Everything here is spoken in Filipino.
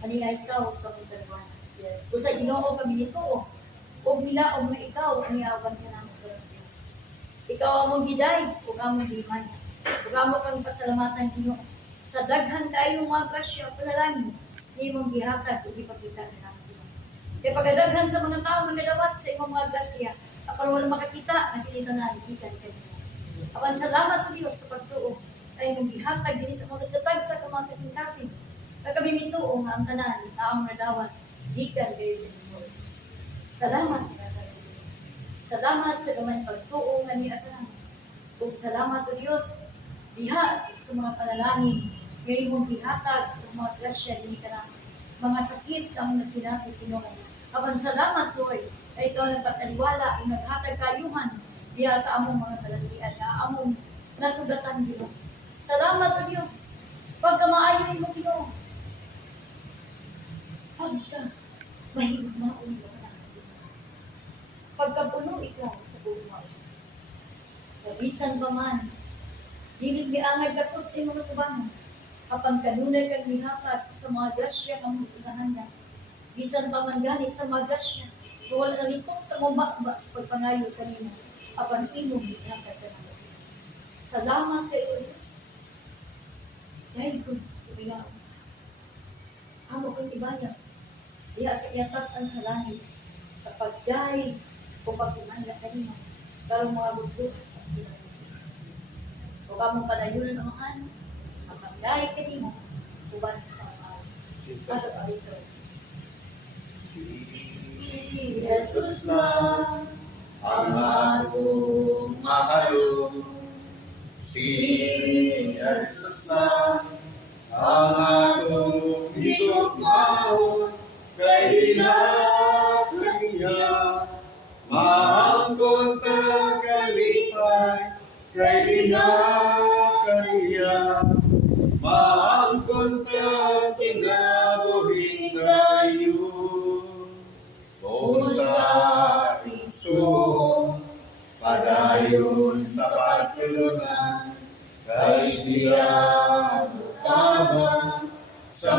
Aniya ikaw sa mong kalwan. Yes. Usa Ginoo kami nito, og nila og na ikaw aniawan ka namo karon Dios. Ikaw among giday ug among giman. Ug amo kang pasalamatan Ginoo sa daghan kaayo mga grasya panalangin ni imong gihatag ug ipakita kanamo Ginoo. Kay pagdaghan sa mga tawo nga nadawat sa imong mga grasya, apan wala makakita ang kinitanan gikan kanimo. Apan salamat Dios sa pagtuo kay imong gihatag dinhi sa mga sa tagsa ka mga kasing-kasing. Kami mituo nga ang tanan na among nadawat gikan kayo kanimo. Salamat salamat sa gamay pagtuo nga niya tanan. Ug salamat o Dios diha sa mga panalangin nga imong gihatag ng mga grasya dinhi kanamo. Mga sakit ang nasinati Ginoo. Apan salamat Lord kay ikaw nagpataliwala ug naghatag kayuhan diha sa among mga kalandian na among nasugatan Ginoo. Salamat o Dios. Pagkamaayo mo Ginoo. Pagka mahigmaon mo na. Pagkapuno ikaw sa buong mga Diyos. Kabisan pa man, dinig miangay katos sa mga tubangan, kapag kanunay kang mihatag sa mga grasya ng mutinahan niya. Bisan pa man gani sa mga grasya, kung wala nalitok sa mabakba sa pagpangayo kanina, kapag imong mihatag ka na. Salamat kayo, Diyos. Dahil ko, kumilaw. Amo kong ibayag. Diha sa iatasan sa langit, sa pagdahig o pagkumanda kanina, karong mga budukas sa Pilipinas. O kamong padayon ng mga ano, ang pagdahig kanina, uban sa mga ato abito. Si Jesus na ang atong mahalong. Si Jesus na ang atong higugmaon. Kay kaniya, maangkot ang kalipay. Kay kaniya, maangkot ang kinabuhi tayo. O sa iso, padayon sa pagtulungan, kay siya mukabang sa